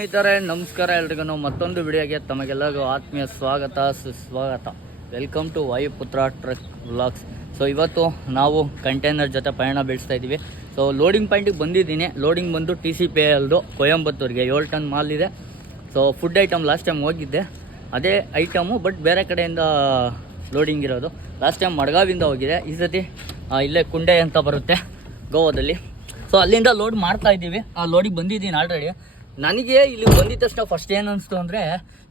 ಸ್ನೇಹಿತರೆ ನಮಸ್ಕಾರ ಎಲ್ರಿಗೂ ಮತ್ತೊಂದು ವಿಡಿಯೋಗೆ ತಮಗೆಲ್ಲರಿಗೂ ಆತ್ಮೀಯ ಸ್ವಾಗತ ಸುಸ್ವಾಗತ. Welcome to Vayuputra truck vlogs. So ಇವತ್ತು ನಾವು ಕಂಟೈನರ್ ಜೊತೆ ಪಯಣ ಬೆಳೆಸ್ತಾ ಇದ್ದೀವಿ. ಸೊ ಲೋಡಿಂಗ್ ಪಾಯಿಂಟಿಗೆ ಬಂದಿದ್ದೀನಿ. ಲೋಡಿಂಗ್ ಬಂದು TCPLದು ಕೊಯಂಬತ್ತೂರಿಗೆ 7 ಟನ್ ಮಾಲ್ ಇದೆ. So food item last time ಹೋಗಿದ್ದೆ, ಅದೇ ಐಟಮು ಬಟ್ ಬೇರೆ ಕಡೆಯಿಂದ ಲೋಡಿಂಗ್ ಇರೋದು. ಲಾಸ್ಟ್ ಟೈಮ್ ಮಡ್ಗಾವಿಂದ ಹೋಗಿದೆ, ಈ ಸತಿ ಇಲ್ಲೇ ಕುಂಡೆ ಅಂತ ಬರುತ್ತೆ ಗೋವಾದಲ್ಲಿ. ಸೊ ಅಲ್ಲಿಂದ ಲೋಡ್ ಮಾಡ್ತಾ ಇದ್ದೀವಿ. ಆ ಲೋಡಿಗೆ ಬಂದಿದ್ದೀನಿ ಆಲ್ರೆಡಿ. ನನಗೆ ಇಲ್ಲಿ ಬಂದಿದ್ದ ತಕ್ಷಣ ಫಸ್ಟ್ ಏನು ಅನಿಸ್ತು ಅಂದರೆ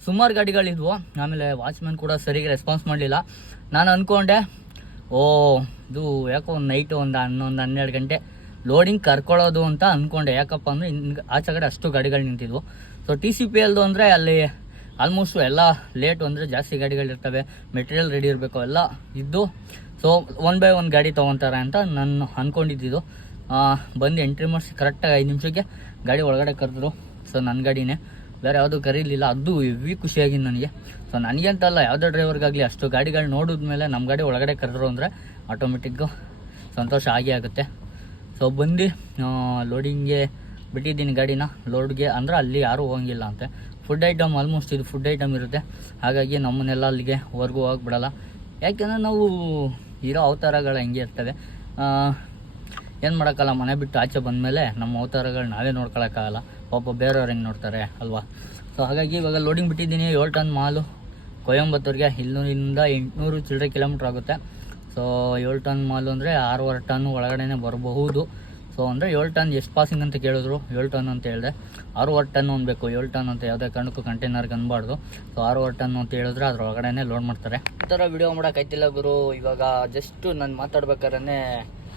ಸುಮಾರು ಗಾಡಿಗಳಿದ್ವು. ಆಮೇಲೆ ವಾಚ್ಮ್ಯಾನ್ ಕೂಡ ಸರಿಗೆ ರೆಸ್ಪಾನ್ಸ್ ಮಾಡಲಿಲ್ಲ. ನಾನು ಅಂದ್ಕೊಂಡೆ ಇದು ಯಾಕೋ ಒಂದು ನೈಟು ಒಂದು 11-12 ಗಂಟೆ ಲೋಡಿಂಗ್ ಕರ್ಕೊಳ್ಳೋದು ಅಂತ ಅಂದ್ಕೊಂಡೆ. ಯಾಕಪ್ಪ ಅಂದರೆ ಆಚೆ ಕಡೆ ಅಷ್ಟು ಗಾಡಿಗಳು ನಿಂತಿದ್ವು. ಸೊ TCPLದು ಅಂದರೆ ಅಲ್ಲಿ ಆಲ್ಮೋಸ್ಟ್ ಎಲ್ಲ ಲೇಟು ಅಂದರೆ ಜಾಸ್ತಿ ಗಾಡಿಗಳಿರ್ತವೆ, ಮೆಟೀರಿಯಲ್ ರೆಡಿ ಇರಬೇಕು ಎಲ್ಲ ಇದ್ದು. ಸೊ 1 ಬೈ 1 ಗಾಡಿ ತೊಗೊತಾರೆ ಅಂತ ನಾನು ಅಂದ್ಕೊಂಡಿದ್ದು. ಬಂದು ಎಂಟ್ರಿ ಮಾಡಿಸಿ ಕರೆಕ್ಟಾಗಿ 5 ನಿಮಿಷಕ್ಕೆ ಗಾಡಿ ಒಳಗಡೆ ಕರೆದ್ರು. ಸೊ ನನ್ನ ಗಾಡಿನೇ, ಬೇರೆ ಯಾವುದೂ ಕರೀಲಿಲ್ಲ. ಅದು ಹೆವಿ ಖುಷಿಯಾಗಿದ್ದು ನನಗೆ. ಸೊ ನನಗೆ ಅಂತಲ್ಲ, ಯಾವುದೇ ಡ್ರೈವರ್ಗಾಗಲಿ ಅಷ್ಟು ಗಾಡಿಗಳು ನೋಡಿದ್ಮೇಲೆ ನಮ್ಮ ಗಾಡಿ ಒಳಗಡೆ ಕರೆದ್ರು ಅಂದರೆ ಆಟೋಮೆಟಿಕ್ಕು ಸಂತೋಷ ಆಗೇ ಆಗುತ್ತೆ. ಸೊ ಬಂದು ಲೋಡಿಂಗ್ಗೆ ಬಿಟ್ಟಿದ್ದೀನಿ ಗಾಡಿನ. ಲೋಡ್ಗೆ ಅಂದರೆ ಅಲ್ಲಿ ಯಾರೂ ಹೋಗಂಗಿಲ್ಲ ಅಂತೆ. ಫುಡ್ ಐಟಮ್ ಆಲ್ಮೋಸ್ಟ್ ಇದು ಫುಡ್ ಐಟಮ್ ಇರುತ್ತೆ, ಹಾಗಾಗಿ ನಮ್ಮನ್ನೆಲ್ಲ ಅಲ್ಲಿಗೆ ಹೊರ್ಗೂ ಹೋಗ್ಬಿಡಲ್ಲ. ಯಾಕೆಂದರೆ ನಾವು ಇರೋ ಅವತಾರಗಳು ಹೆಂಗೆ ಇರ್ತವೆ, ಏನು ಮಾಡೋಕ್ಕಲ್ಲ. ಮನೆ ಬಿಟ್ಟು ಆಚೆ ಬಂದಮೇಲೆ ನಮ್ಮ ಅವತಾರಗಳು ನಾವೇ ನೋಡ್ಕೊಳಕ್ಕಾಗಲ್ಲ, ಪಾಪ ಬೇರೆಯವ್ರು ಹೆಂಗೆ ನೋಡ್ತಾರೆ ಅಲ್ವಾ. ಸೊ ಹಾಗಾಗಿ ಇವಾಗ ಲೋಡಿಂಗ್ ಬಿಟ್ಟಿದ್ದೀನಿ. 7 ಟನ್ ಮಾಲು ಕೊಯಂಬತ್ತೂರಿಗೆ 200 800 ಚಿಲ್ಲರೆ ಕಿಲೋಮೀಟ್ರ್ ಆಗುತ್ತೆ. ಸೊ 7 ಟನ್ ಮಾಲು ಅಂದರೆ 6.5 ಟನ್ ಒಳಗಡೆ ಬರಬಹುದು. ಸೊ ಅಂದರೆ 7 ಟನ್ ಎಷ್ಟು ಪಾಸಿಂಗ್ ಅಂತ ಕೇಳಿದ್ರು, 7 ಟನ್ ಅಂತ ಹೇಳಿದೆ. 6.5 ಟನ್ ಅನ್ಬೇಕು, 7 ಟನ್ ಅಂತ ಯಾವುದೇ ಕಾರಣಕ್ಕೂ ಕಂಟೈನರ್ಗೆ ಅನ್ಬಾರ್ದು. ಸೊ 6.5 ಟನ್ ಅಂತ ಹೇಳಿದ್ರೆ ಅದ್ರ ಒಳಗಡೆ ಲೋಡ್ ಮಾಡ್ತಾರೆ. ಈ ಥರ ವಿಡಿಯೋ ಮಾಡೋಕ್ಕಾಯ್ತಿಲ್ಲ ಗುರು. ಇವಾಗ ಜಸ್ಟು ನಾನು ಮಾತಾಡ್ಬೇಕಾದ್ರೆ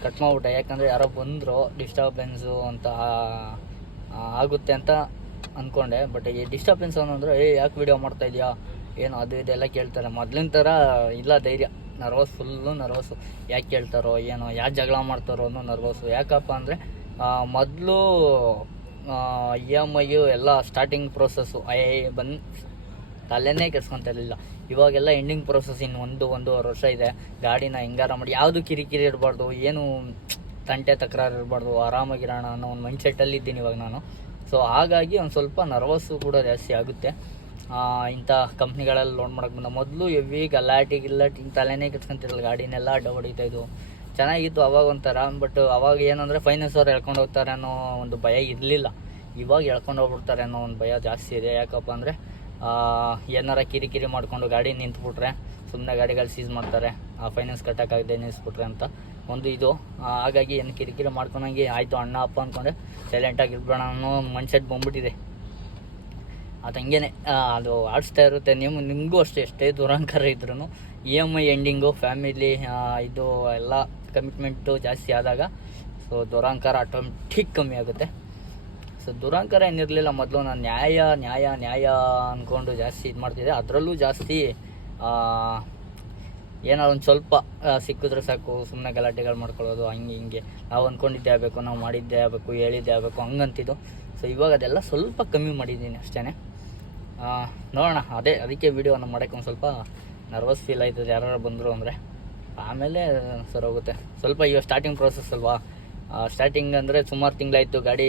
ಕಟ್ ಮಾಡ್ಬಿಟ್ಟೆ, ಯಾಕಂದರೆ ಯಾರೋ ಬಂದರು ಡಿಸ್ಟರ್ಬೆನ್ಸು ಅಂತ ಆಗುತ್ತೆ ಅಂತ ಅಂದ್ಕೊಂಡೆ. ಬಟ್ ಈ ಡಿಸ್ಟರ್ಬೆನ್ಸ್ ಅನ್ನೋಂದ್ರೆ ಯಾಕೆ ವಿಡಿಯೋ ಮಾಡ್ತಾ ಇದೆಯಾ ಏನು ಅದು ಇದೆಲ್ಲ ಕೇಳ್ತಾರೆ. ಮೊದಲಿನ ಥರ ಇಲ್ಲ ಧೈರ್ಯ, ಫುಲ್ಲು ನರ್ವಸ್ಸು. ಯಾಕೆ ಕೇಳ್ತಾರೋ ಏನೋ, ಯಾಕೆ ಜಗಳ ಮಾಡ್ತಾರೋ ಅನ್ನೋ ನರ್ವಸ್ಸು. ಯಾಕಪ್ಪ ಅಂದರೆ ಮೊದಲು EMI ಎಲ್ಲ ಸ್ಟಾರ್ಟಿಂಗ್ ಪ್ರೋಸೆಸ್ಸು ಬಂದು ತಲೆನೇ ಕೆಡ್ಸ್ಕೊತಿರಲಿಲ್ಲ. ಇವಾಗೆಲ್ಲ ಎಂಡಿಂಗ್ ಪ್ರೋಸೆಸ್. ಇನ್ನು 1-1.5 ವರ್ಷ ಇದೆ. ಗಾಡಿನ ಹೆಂಗಾರ ಮಾಡಿ ಯಾವುದು ಕಿರಿಕಿರಿ ಇರಬಾರ್ದು, ಏನು ತಂಟೆ ತಕರಾರು ಇರಬಾರ್ದು, ಆರಾಮಾಗಿರೋಣ ಅನ್ನೋ ಒಂದು ಮೈಂಡ್ಸೆಟ್ಟಲ್ಲಿ ಇದ್ದೀನಿ ಇವಾಗ ನಾನು. ಸೊ ಹಾಗಾಗಿ ಒಂದು ಸ್ವಲ್ಪ ನರ್ವಸ್ಸು ಕೂಡ ಜಾಸ್ತಿ ಆಗುತ್ತೆ ಇಂಥ ಕಂಪ್ನಿಗಳಲ್ಲಿ ಲೋಡ್ ಮಾಡೋಕ್ಕೆ ಬಂದ. ಮೊದಲು ಹೆವಿ ಗಲಾಟಿ ತಲೆನೇ ಕೆಡ್ಸ್ಕೊಂತಿರಲ್ಲ, ಗಾಡಿನೆಲ್ಲ ಅಡ್ಡ ಹೊಡಿತಾಯಿದ್ದು ಚೆನ್ನಾಗಿತ್ತು ಅವಾಗ ಒಂಥರ. ಬಟ್ ಅವಾಗ ಏನಂದರೆ ಫೈನಾನ್ಸ್ ಅವ್ರು ಎಳ್ಕೊಂಡು ಹೋಗ್ತಾರೆ ಅನ್ನೋ ಒಂದು ಭಯ ಇರಲಿಲ್ಲ. ಇವಾಗ ಎಳ್ಕೊಂಡು ಹೋಗ್ಬಿಡ್ತಾರೆ ಅನ್ನೋ ಒಂದು ಭಯ ಜಾಸ್ತಿ ಇದೆ. ಯಾಕಪ್ಪ ಅಂದರೆ ಏನಾರ ಕಿರಿಕಿರಿ ಮಾಡಿಕೊಂಡು ಗಾಡಿ ನಿಂತ್ಬಿಟ್ರೆ ಸುಮ್ಮನೆ ಗಾಡಿಗಳು ಸೀಸ್ ಮಾಡ್ತಾರೆ, ಫೈನಾನ್ಸ್ ಕಟ್ಟೋಕ್ಕಾಗದೆ ನಿಲ್ಲಿಸ್ಬಿಟ್ರೆ ಅಂತ ಒಂದು ಇದು. ಹಾಗಾಗಿ ಏನು ಕಿರಿಕಿರಿ ಮಾಡ್ಕೊಂಡಂಗೆ ಆಯಿತು ಅಣ್ಣ ಅಪ್ಪ ಅಂದ್ಕೊಂಡೆ ಸೈಲೆಂಟಾಗಿ ಇರ್ಬೇಡ ಅನ್ನೋ ಮೈಂಡ್ಸೆಟ್ ಬಂದ್ಬಿಟ್ಟಿದೆ. ಅದು ಹಂಗೇನೆ ಅದು ಆಡಿಸ್ತಾ ಇರುತ್ತೆ. ನಿಮಗೂ ಅಷ್ಟೇ, ಎಷ್ಟೇ ದುರಂಕಾರ ಇದ್ರೂ EMI ಎಂಡಿಂಗು, ಫ್ಯಾಮಿಲಿ ಇದು ಎಲ್ಲ ಕಮಿಟ್ಮೆಂಟು ಜಾಸ್ತಿ ಆದಾಗ ಸೊ ದುರಂಕಾರ ಆಟೋಮೆಟಿಕ್ ಕಮ್ಮಿ ಆಗುತ್ತೆ. ಸೊ ದುರಂಕಾರ ಏನಿರಲಿಲ್ಲ ಮೊದಲು. ನಾನು ನ್ಯಾಯ ಅಂದ್ಕೊಂಡು ಜಾಸ್ತಿ ಇದು ಮಾಡ್ತಿದ್ದೆ. ಅದರಲ್ಲೂ ಜಾಸ್ತಿ ಏನಾದ್ರು ಒಂದು ಸ್ವಲ್ಪ ಸಿಕ್ಕಿದ್ರೆ ಸಾಕು ಸುಮ್ಮನೆ ಗಲಾಟೆಗಳು ಮಾಡ್ಕೊಳ್ಳೋದು, ಹಿಂಗೆ ನಾವು ಅಂದ್ಕೊಂಡಿದ್ದೇ ಆಗಬೇಕು, ನಾವು ಮಾಡಿದ್ದೇ ಆಗಬೇಕು, ಹೇಳಿದ್ದೇ ಆಗಬೇಕು ಹಂಗಂತಿದ್ದು. ಸೊ ಇವಾಗ ಅದೆಲ್ಲ ಸ್ವಲ್ಪ ಕಮ್ಮಿ ಮಾಡಿದ್ದೀನಿ ಅಷ್ಟೇ. ನೋಡೋಣ, ಅದಕ್ಕೆ ವೀಡಿಯೋನ ಮಾಡೋಕ್ಕೆ ಒಂದು ಸ್ವಲ್ಪ ನರ್ವಸ್ ಫೀಲ್ ಆಯ್ತದೆ ಯಾರು ಬಂದರು ಅಂದರೆ. ಆಮೇಲೆ ಸರ್ ಹೋಗುತ್ತೆ. ಸ್ವಲ್ಪ ಇವಾಗ ಸ್ಟಾರ್ಟಿಂಗ್ ಪ್ರೋಸೆಸ್ ಅಲ್ವಾ. ಸ್ಟಾರ್ಟಿಂಗ್ ಅಂದರೆ ಸುಮಾರು ತಿಂಗಳಾಯಿತು ಗಾಡಿ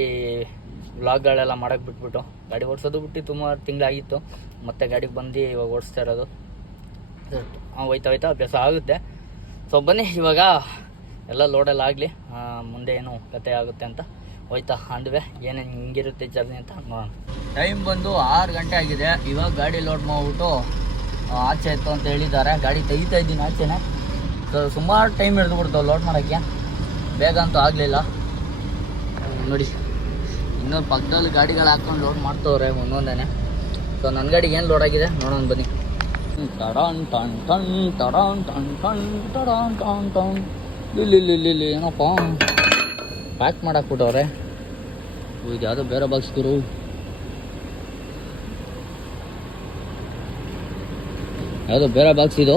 ವ್ಲಾಗ್ಗಳೆಲ್ಲ ಮಾಡೋಕ್ಕೆ ಬಿಟ್ಬಿಟ್ಟು. ಗಾಡಿ ಓಡಿಸೋದು ಬಿಟ್ಟು ಸುಮಾರು ತಿಂಗಳಾಗಿತ್ತು. ಮತ್ತು ಗಾಡಿಗೆ ಬಂದು ಇವಾಗ ಓಡಿಸ್ತಾ ಇರೋದು. ಹೋಯ್ತಾ ಅಭ್ಯಾಸ ಆಗುತ್ತೆ. ಸೊ ಬನ್ನಿ ಇವಾಗ ಎಲ್ಲ ಲೋಡೆಲ್ಲ ಆಗಲಿ, ಮುಂದೆ ಏನು ಕತೆ ಆಗುತ್ತೆ ಅಂತ ಹೋಯ್ತಾ ಅಂದ್ವೆ. ಏನೇನು ಹಿಂಗಿರುತ್ತೆ ಜರ್ನಿ ಅಂತ ನೋಡೋಣ. ಟೈಮ್ ಬಂದು 6 ಗಂಟೆ ಆಗಿದೆ. ಇವಾಗ ಗಾಡಿ ಲೋಡ್ ಮಾಡಿಬಿಟ್ಟು ಆಚೆ ಇತ್ತು ಅಂತ ಹೇಳಿದ್ದಾರೆ. ಗಾಡಿ ತೆಗಿತಾ ಇದ್ದೀನಿ ಆಚೆನೆ. ಸೊ ಸುಮಾರು ಟೈಮ್ ಹಿಡಿದ್ಬಿಡ್ತಾವೆ ಲೋಡ್ ಮಾಡೋಕ್ಕೆ, ಬೇಗ ಅಂತೂ ಆಗಲಿಲ್ಲ ನೋಡಿ. ಇನ್ನೊಂದು ಪಕ್ಕದಲ್ಲಿ ಗಾಡಿಗಳು ಹಾಕ್ಕೊಂಡು ಲೋಡ್ ಮಾಡ್ತವ್ರೆ ಒಂದೊಂದೇ. ಸೊ ನನ್ನ ಗಾಡಿಗೆ ಏನು ಲೋಡ್ ಆಗಿದೆ ನೋಡೋಣ ಬನ್ನಿ. ಇಲ್ಲಿ ಏನಪ್ಪ ಪ್ಯಾಕ್ ಮಾಡಾಕ್ಬಿಟ್ಟವ್ರೆ. ಇದು ಯಾವುದೋ ಬೇರೆ ಬಾಕ್ಸ್ ಗುರು. ಯಾವುದೋ ಬೇರೆ ಬಾಕ್ಸ್ ಇದು.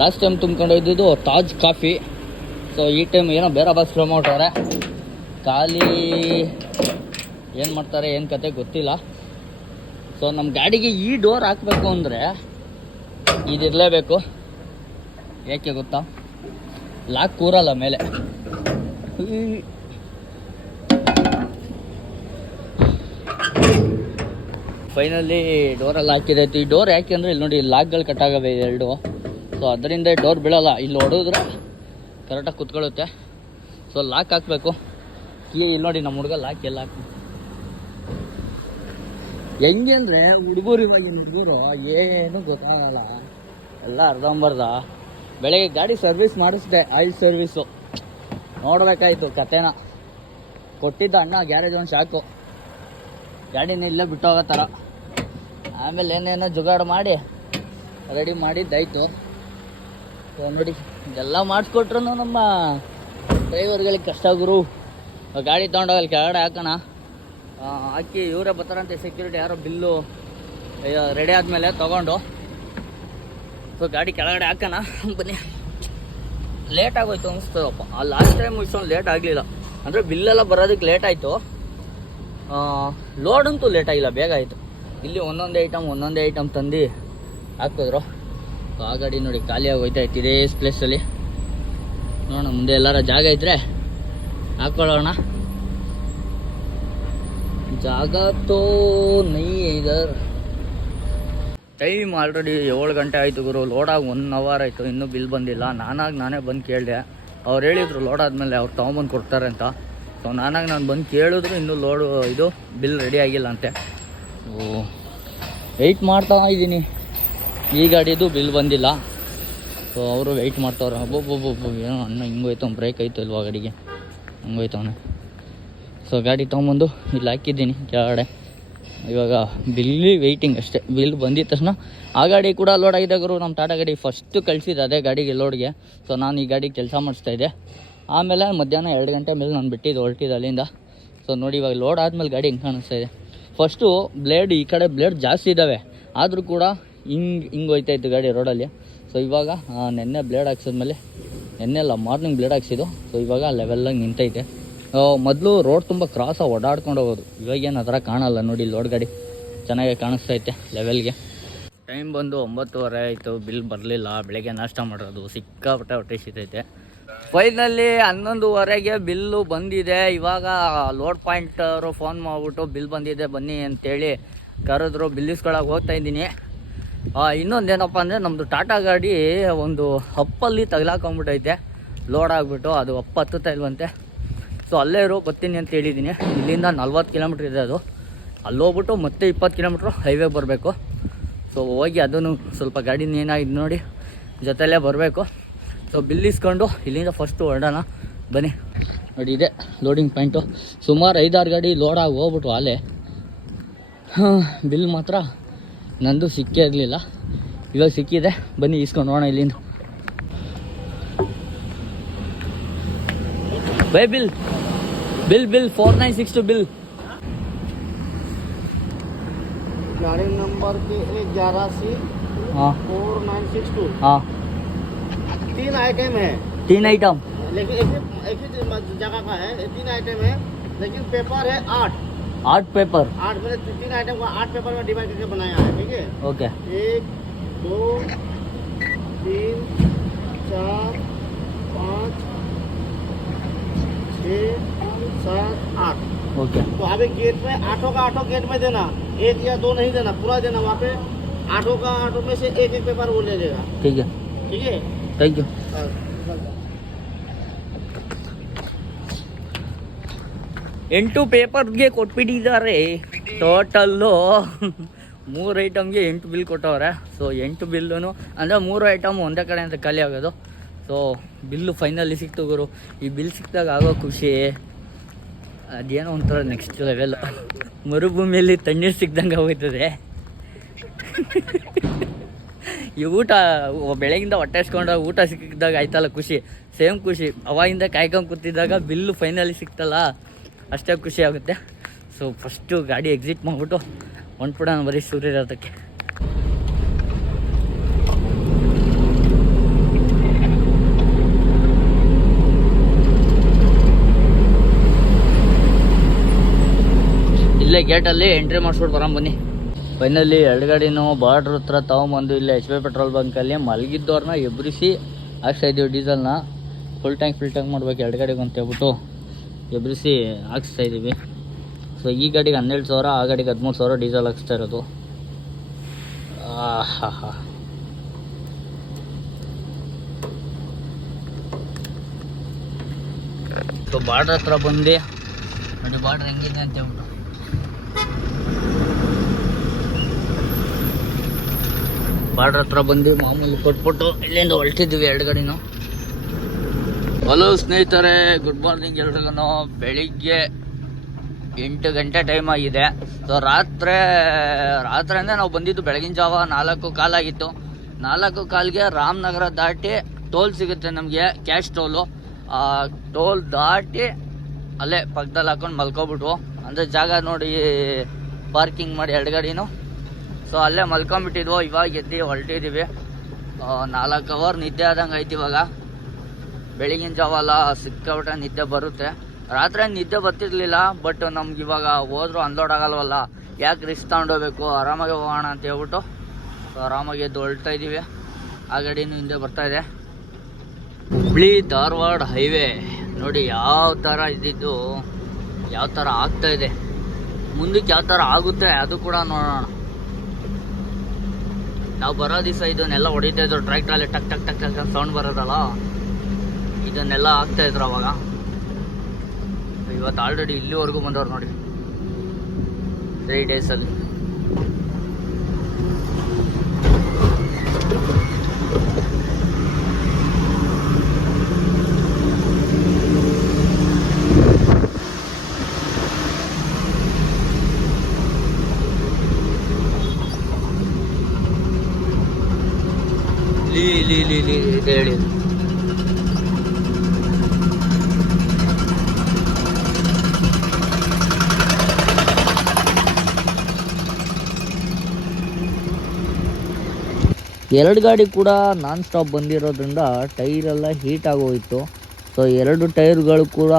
ಲಾಸ್ಟ್ ಟೈಮ್ ತುಂಬ್ಕೊಂಡೋಗಿದ್ದು ತಾಜ್ ಕಾಫಿ. ಸೊ ಈ ಟೈಮ್ ಏನೋ ಬೇರೆ ಬಾಕ್ಸ್ ಫ್ಲೋ ಮಾಡ್ತವ್ರೆ. ಖಾಲಿ ಏನು ಮಾಡ್ತಾರೆ ಏನು ಕತೆ ಗೊತ್ತಿಲ್ಲ. ಸೊ ನಮ್ಮ ಗಾಡಿಗೆ ಈ ಡೋರ್ ಹಾಕಬೇಕು ಅಂದರೆ ಇದಿರಲೇಬೇಕು. ಯಾಕೆ ಗೊತ್ತಾ, ಲಾಕ್ ಕೂರಲ್ಲ ಮೇಲೆ. ಫೈನಲಿ ಡೋರೆಲ್ಲ ಹಾಕಿದಾಯ್ತು. ಈ ಡೋರ್ ಯಾಕೆ ಅಂದರೆ ಇಲ್ಲಿ ನೋಡಿ ಲಾಕ್ಗಳು ಕಟ್ಟಾಗವೆ ಎರಡು. ಸೊ ಅದರಿಂದ ಡೋರ್ ಬೀಳಲ್ಲ, ಇಲ್ಲಿ ಹೊಡೆದ್ರೆ ಕರೆಕ್ಟಾಗಿ ಕುತ್ಕೊಳ್ಳುತ್ತೆ. ಸೊ ಲಾಕ್ ಹಾಕಬೇಕು. ಇಲ್ಲಿ ನೋಡಿ ನಮ್ಮ ಹುಡುಗ ಲಾಕ್ ಎಲ್ಲ ಹಾಕಿ ಹೆಂಗೆ ಅಂದರೆ ಹುಡುಗರು ಇವಾಗಿನ ಹುಡುಗರು ಏನು ಗೊತ್ತಾಗಲ್ಲ, ಎಲ್ಲ ಅರ್ಧಂಬರ್ಧ. ಬೆಳಗ್ಗೆ ಗಾಡಿ ಸರ್ವಿಸ್ ಮಾಡಿಸ್ದೆ, ಆಯಿಲ್ ಸರ್ವಿಸು ನೋಡ್ಬೇಕಾಯ್ತು ಕತೆನ. ಕೊಟ್ಟಿದ್ದ ಅಣ್ಣ ಗ್ಯಾರೇಜ್ ಒಂದು ಶಾಕು, ಗಾಡಿನ ಇಲ್ಲೇ ಬಿಟ್ಟು ಹೋಗೋ ಥರ. ಆಮೇಲೆ ಏನೇನೋ ಜುಗಾಡು ಮಾಡಿ ರೆಡಿ ಮಾಡಿದ್ದಾಯ್ತು. ನೋಡಿ ಇದೆಲ್ಲ ಮಾಡಿಸ್ಕೊಟ್ರು ನಮ್ಮ ಡ್ರೈವರ್ಗಳಿಗೆ ಕಷ್ಟ ಗುರು. ಗಾಡಿ ತೊಗೊಂಡೋಗಲ್ಲಿ ಕೆಳಗಡೆ ಹಾಕೋಣ, ಹಾಕಿ ಇವರೇ ಬರ್ತಾರಂತೆ ಸೆಕ್ಯೂರಿಟಿ ಯಾರೋ ಬಿಲ್ಲು ರೆಡಿ ಆದಮೇಲೆ ತೊಗೊಂಡು. ಸೊ ಗಾಡಿ ಕೆಳಗಡೆ ಹಾಕೋಣ ಬನ್ನಿ. ಲೇಟ್ ಆಗೋಯ್ತು ಅನಿಸ್ತದಪ್ಪ. ಆ ಲಾಸ್ಟ್ ಟೈಮ್ ಇಷ್ಟೊಂದು ಲೇಟ್ ಆಗಲಿಲ್ಲ, ಅಂದರೆ ಬಿಲ್ಲೆಲ್ಲ ಬರೋದಕ್ಕೆ ಲೇಟ್ ಆಯಿತು. ಲೋಡಂತೂ ಲೇಟ್ ಆಗಿಲ್ಲ, ಬೇಗ ಆಯಿತು. ಇಲ್ಲಿ ಒಂದೊಂದೇ ಐಟಮ್ ತಂದು ಹಾಕಿದ್ರು. ಆ ಗಾಡಿ ನೋಡಿ ಖಾಲಿಯಾಗಿ ಹೋಯ್ತಾ ಇತ್ತು ಇದೇ ಪ್ಲೇಸಲ್ಲಿ. ನೋಡೋಣ ಮುಂದೆ ಎಲ್ಲಾರ ಜಾಗ ಇದ್ದರೆ ಹಾಕ್ಕೊಳ್ಳೋಣ. ಜಾಗ ತೋ ನೈ ಇದರ್. ಟೈಮ್ ಆಲ್ರೆಡಿ 7 ಗಂಟೆ ಆಯಿತು ಗುರು. ಲೋಡಾಗಿ 1 ಅವರ್ ಆಯಿತು, ಇನ್ನೂ ಬಿಲ್ ಬಂದಿಲ್ಲ. ನಾನೇ ಬಂದು ಕೇಳಿದೆ. ಅವ್ರು ಹೇಳಿದರು ಲೋಡ್ ಆದಮೇಲೆ ಅವ್ರು ತೊಗೊಂಬಂದು ಕೊಡ್ತಾರೆ ಅಂತ. ಸೊ ನಾನು ಬಂದು ಕೇಳಿದ್ರು ಇನ್ನೂ ಇದು ಬಿಲ್ ರೆಡಿ ಆಗಿಲ್ಲ ಅಂತೆ. ಸೊ ವೆಯ್ಟ್ ಮಾಡ್ತಾ ಇದ್ದೀನಿ. ಈ ಗಾಡಿದು ಬಿಲ್ ಬಂದಿಲ್ಲ. ಸೊ ಅವರು ವೆಯ್ಟ್ ಮಾಡ್ತಾವ್ರೆ. ಒಬ್ಬೊಬ್ಬೊಬ್ಬ ಏನೋ ಅಣ್ಣ ಹಿಂಗೋಯ್ತು, ಬ್ರೇಕ್ ಆಯಿತು ಇಲ್ವಾ ಗಾಡಿಗೆ, ಹಂಗೋಯ್ತವನೆ. ಸೊ ಗಾಡಿ ತೊಗೊಂಬಂದು ಇಲ್ಲಿ ಹಾಕಿದ್ದೀನಿ ಕೆಳಗಡೆ. ಇವಾಗ ಬಿಲ್ಲಿ ವೆಯ್ಟಿಂಗ್ ಅಷ್ಟೇ. ಬಿಲ್ ಬಂದಿದ್ದ ತಕ್ಷಣ ಆ ಗಾಡಿ ಕೂಡ ಲೋಡ್ ಆಗಿದೆ ಗುರು. ನಮ್ಮ ಟಾಟಾ ಗಾಡಿ ಫಸ್ಟು ಕಳಿಸಿದ್ದು ಅದೇ ಗಾಡಿಗೆ ಲೋಡ್ಗೆ. ಸೊ ನಾನು ಈ ಗಾಡಿಗೆ ಕೆಲಸ ಮಾಡಿಸ್ತಾಯಿದ್ದೆ. ಆಮೇಲೆ ಮಧ್ಯಾಹ್ನ 2 ಗಂಟೆ ಮೇಲೆ ನಾನು ಹೊರಟಿದ್ದು ಅಲ್ಲಿಂದ. ಸೊ ನೋಡಿ ಇವಾಗ ಲೋಡ್ ಆದಮೇಲೆ ಗಾಡಿ ಹಿಂಗೆ ಕಾಣಿಸ್ತಾ ಇದೆ. ಫಸ್ಟು ಬ್ಲೇಡ್ ಈ ಕಡೆ ಬ್ಲೇಡ್ ಜಾಸ್ತಿ ಇದ್ದಾವೆ, ಆದರೂ ಕೂಡ ಹಿಂಗೆ ಹೋಯ್ತಾಯಿತ್ತು ಗಾಡಿ ರೋಡಲ್ಲಿ. ಸೊ ಇವಾಗ ನೆನ್ನೆ ಬ್ಲೇಡ್ ಹಾಕ್ಸಿದ್ಮೇಲೆ, ನೆನ್ನೆ ಅಲ್ಲ ಮಾರ್ನಿಂಗ್ ಬ್ಲೇಡ್ ಹಾಕ್ಸಿದ್ದು. ಸೊ ಇವಾಗ ಲೆವೆಲ್ಲಾಗಿ ನಿಂತೈತೆ. ಮೊದಲು ರೋಡ್ ತುಂಬ ಕ್ರಾಸಾಗಿ ಓಡಾಡ್ಕೊಂಡು ಹೋಗೋದು, ಇವಾಗೇನು ಆ ಥರ ಕಾಣಲ್ಲ ನೋಡಿ. ಲೋಡ್ ಗಾಡಿ ಚೆನ್ನಾಗೆ ಕಾಣಿಸ್ತೈತೆ ಲೆವೆಲ್ಗೆ. ಟೈಮ್ ಬಂದು 9:30 ಆಯಿತು, ಬಿಲ್ ಬರಲಿಲ್ಲ. ಬೆಳಗ್ಗೆ ನಾಷ್ಟ ಮಾಡೋದು ಸಿಕ್ಕಾಪಟ್ಟೆ ಹೊಟ್ಟೆ ಸಿಗ್ತೈತೆ. ಫೈನಲ್ಲಿ 11:30ಗೆ ಬಿಲ್ಲು ಬಂದಿದೆ. ಇವಾಗ ಲೋಡ್ ಪಾಯಿಂಟ್ ಅವರು ಫೋನ್ ಮಾಡಿಬಿಟ್ಟು ಬಿಲ್ ಬಂದಿದೆ ಬನ್ನಿ ಅಂತೇಳಿ ಕರೆದ್ರು. ಬಿಲ್ ಇಸ್ಕೊಳಕ್ಕೆ ಹೋಗ್ತಾಯಿದ್ದೀನಿ. ಇನ್ನೊಂದೇನಪ್ಪ ಅಂದರೆ ನಮ್ಮದು ಟಾಟಾ ಗಾಡಿ ಒಂದು ಹಪ್ಪಲ್ಲಿ ತಗಲಾಕೊಂಬಿಟ್ಟೈತೆ. ಲೋಡ್ ಆಗಿಬಿಟ್ಟು ಅದು ಹಪ್ಪ ಹತ್ತುತ್ತಾ ಇಲ್ವಂತೆ. ಸೊ ಅಲ್ಲೇ ಬರ್ತೀನಿ ಅಂತ ಹೇಳಿದ್ದೀನಿ. ಇಲ್ಲಿಂದ 40 ಕಿಲೋಮೀಟ್ರ್ ಇದೆ ಅದು. ಅಲ್ಲಿ ಹೋಗ್ಬಿಟ್ಟು ಮತ್ತೆ 20 ಕಿಲೋಮೀಟ್ರು ಹೈವೇಗೆ ಬರಬೇಕು. ಸೊ ಹೋಗಿ ಅದನ್ನು ಸ್ವಲ್ಪ ಗಾಡಿನ ಏನಾಗಿದೆ ನೋಡಿ ಜೊತೆಯಲ್ಲೇ ಬರಬೇಕು. ಸೊ ಬಿಲ್ ಇಸ್ಕೊಂಡು ಇಲ್ಲಿಂದ ಫಸ್ಟು ಹೊರಡೋಣ ಬನ್ನಿ. ನೋಡಿ ಇದೆ ಲೋಡಿಂಗ್ ಪಾಯಿಂಟು. ಸುಮಾರು 5-6 ಗಾಡಿ ಲೋಡಾಗಿ ಹೋಗ್ಬಿಟ್ಟು ಅಲ್ಲೇ. ಬಿಲ್ ಮಾತ್ರ ನಂದು ಸಿಕ್ಕೇ ಇರಲಿಲ್ಲ, ಇವಾಗ ಸಿಕ್ಕಿದೆ. ಬನ್ನಿ ಇಸ್ಕೊಂಡು ಹೋಗೋಣ ಇಲ್ಲಿಂದ. By bill 4962 bill. गाड़ी नंबर के 11C 4962. हाँ 3 आइटम है, 3 आइटम, लेकिन एक ही जगह का है. 3 आइटम है लेकिन पेपर है 8 पेपर. 8 मैंने 3 आइटम को 8 पेपर में डिवाइड करके बनाया है. ठीक है, ओके. 1 2 3 4 5 6 7 8. ओके. तो अभी गेट में 8 का 8 गेट में देना, 1 या 2 नहीं देना, पूरा देना. वहाँ पे 8 का 8 में से एक पेपर वो ले लेगा. ठीक है, ठीक है, थैंक यू. 8 ಪೇಪರ್ಗೆ ಕೊಟ್ಬಿಟ್ಟಿದ್ದಾರೆ. ಟೋಟಲ್ಲು 3 ಐಟಮ್ಗೆ 8 ಬಿಲ್ ಕೊಟ್ಟವ್ರೆ. ಸೊ 8 ಬಿಲ್ಲು ಅಂದರೆ 3 ಐಟಮ್ ಒಂದೇ ಕಡೆ ಅಂತ ಖಾಲಿ ಆಗೋದು. ಸೊ ಬಿಲ್ಲು ಫೈನಲಿ ಸಿಕ್ತು ಗುರು. ಈ ಬಿಲ್ ಸಿಕ್ಕಿದಾಗ ಆಗೋ ಖುಷಿ ಅದೇನೋ ಒಂಥರ ನೆಕ್ಸ್ಟ್ ಲೆವೆಲ್. ಮರುಭೂಮಿಯಲ್ಲಿ ತಣ್ಣೀರು ಸಿಕ್ದಂಗೆ ಹೋಗ್ತದೆ. ಈ ಊಟ ಬೆಳಗಿಂದ ಹೊಟ್ಟೆ ಹಸ್ಕೊಂಡಾಗ ಊಟ ಸಿಕ್ಕಿದಾಗ ಆಯ್ತಲ್ಲ ಖುಷಿ, ಸೇಮ್ ಖುಷಿ ಅವಾಗಿಂದ ಕಾಯ್ಕೊಂಡು ಕೂತಿದ್ದಾಗ ಬಿಲ್ಲು ಫೈನಲಿ ಸಿಕ್ತಲ್ಲ ಅಷ್ಟೇ ಖುಷಿ ಆಗುತ್ತೆ. ಸೊ ಫಸ್ಟು ಗಾಡಿ ಎಕ್ಸಿಟ್ ಮಾಡಿಬಿಟ್ಟು ಹೊಂಟ್ಬಿಡೋಣ ಬರೀ ಸೂರ್ಯರಥಕ್ಕೆ. ಇಲ್ಲೇ ಗೇಟಲ್ಲಿ ಎಂಟ್ರಿ ಮಾಡಿಸ್ಬಿಟ್ಟು ಬರೋಣ ಬನ್ನಿ. ಫೈನಲಿ 2 ಗಾಡಿನೂ ಬಾರ್ಡ್ರ್ ಹತ್ರ ತೊಗೊಂಬಂದು ಇಲ್ಲೇ HP ಪೆಟ್ರೋಲ್ ಬಂಕಲ್ಲಿ ಮಲಗಿದ್ದವ್ರನ್ನ ಎಬ್ರಿಸಿ ಹಾಕ್ಸ್ತಾಯಿದ್ದೀವಿ ಡೀಸೆಲ್ನ. ಫುಲ್ ಟ್ಯಾಂಕ್ ಮಾಡಬೇಕು 2 ಗಾಡಿಗೆ ಅಂತ ಹೇಳ್ಬಿಟ್ಟು ಎಬ್ರಿಸಿ ಹಾಕ್ಸ್ತಾಯಿದ್ದೀವಿ. ಸೊ ಸೊ ಈ ಗಾಡಿಗೆ 12,000, ಆ ಗಾಡಿಗೆ 13,000 ಡೀಸೆಲ್ ಹಾಕ್ಸ್ತಾ ಇರೋದು. ಹಾ ಹಾ ಸೊ ಬಾರ್ಡ್ರ್ ಹತ್ರ ಬಂದು ನೋಡಿ ಬಾರ್ಡ್ರ್ ಹೆಂಗಿದೆ ಅಂತ ಹೇಳ್ಬಿಟ್ಟು. ಬಾರ್ಡ್ರ್ ಹತ್ರ ಬಂದು ಮಾಮೂಲಿ ಕೊಟ್ಬಿಟ್ಟು ಇಲ್ಲಿಂದ ಹೊರಟಿದ್ವಿ 2 ಗಾಡಿನೂ. ಹಲೋ ಸ್ನೇಹಿತರೆ, ಗುಡ್ ಮಾರ್ನಿಂಗ್ ಎಲ್ರಿಗೂ. ಬೆಳಿಗ್ಗೆ 8 ಗಂಟೆ ಟೈಮ್ ಆಗಿದೆ. ಸೊ ರಾತ್ರಿ ಅಂದರೆ ನಾವು ಬಂದಿದ್ದು ಬೆಳಗಿನ ಜಾವ 4:15 ಆಗಿತ್ತು. 4:15ಗೆ ರಾಮನಗರ ದಾಟಿ ಟೋಲ್ ಸಿಗುತ್ತೆ ನಮಗೆ, ಕ್ಯಾಶ್ ಟೋಲು. ಟೋಲ್ ದಾಟಿ ಅಲ್ಲೇ ಪಕ್ಕದಲ್ಲಿ ಹಾಕೊಂಡು ಮಲ್ಕೊಬಿಟ್ವು. ಅಂದರೆ ಜಾಗ ನೋಡಿ ಪಾರ್ಕಿಂಗ್ ಮಾಡಿ 2 ಗಾಡಿನೂ. ಸೊ ಅಲ್ಲೇ ಮಲ್ಕೊಂಬಿಟ್ಟಿದ್ವು. ಇವಾಗ ಎದ್ದು ಹೊರಟಿದ್ದೀವಿ. 4 ಅವರ್ ನಿದ್ದೆ ಆದಂಗೆ ಐತಿ ಇವಾಗ. ಬೆಳಗಿನ ಜಾವ ಅಲ್ಲ, ಸಿಕ್ಕಾಬಿಟ್ಟೆ ನಿದ್ದೆ ಬರುತ್ತೆ. ರಾತ್ರಿ ನಿದ್ದೆ ಬರ್ತಿರ್ಲಿಲ್ಲ, ಬಟ್ ನಮ್ಗೆ ಇವಾಗ ಹೋದ್ರು ಅನ್ಲೋಡ್ ಆಗಲ್ವಲ್ಲ, ಯಾಕೆ ರಿಸ್ಕ್ ತಗೊಂಡೋಗ್ಬೇಕು, ಆರಾಮಾಗಿ ಹೋಗೋಣ ಅಂತ ಹೇಳ್ಬಿಟ್ಟು ಆರಾಮಾಗಿ ಎದ್ದು ಹೊರಡ್ತಾ ಇದ್ದೀವಿ. ಆ ಗಾಡಿನೂ ಹಿಂದೆ ಬರ್ತಾಯಿದೆ. ಹುಬ್ಳಿ ಧಾರವಾಡ ಹೈವೇ ನೋಡಿ ಯಾವ ಥರ ಇದ್ದಿದ್ದು ಯಾವ ಥರ ಆಗ್ತಾ ಇದೆ, ಮುಂದಕ್ಕೆ ಯಾವ ಥರ ಆಗುತ್ತೆ ಅದು ಕೂಡ ನೋಡೋಣ. ನಾವು ಬರೋ ದಿವಸ ಇದನ್ನೆಲ್ಲ ಹೊಡಿತಾ ಇದ್ರು, ಟ್ರ್ಯಾಕ್ಟ್ರಲ್ಲಿ ಟಕ್ ಟಕ್ ಟಕ್ ಟಕ್ ಸೌಂಡ್ ಬರೋದಲ್ಲ, ಇದನ್ನೆಲ್ಲ ಆಗ್ತಾ ಇದ್ರು ಅವಾಗ. ಇವತ್ತು ಆಲ್ರೆಡಿ ಇಲ್ಲಿವರೆಗೂ ಬಂದವ್ರು ನೋಡಿ 3 ಡೇಸಲ್ಲಿ. ಇದೆ ಹೇಳಿ. ಎರಡು ಗಾಡಿ ಕೂಡ ನಾನ್ ಸ್ಟಾಪ್ ಬಂದಿರೋದ್ರಿಂದ ಟೈರೆಲ್ಲ ಹೀಟ್ ಆಗೋಯಿತು. ಸೊ 2 ಟೈರ್ಗಳು ಕೂಡ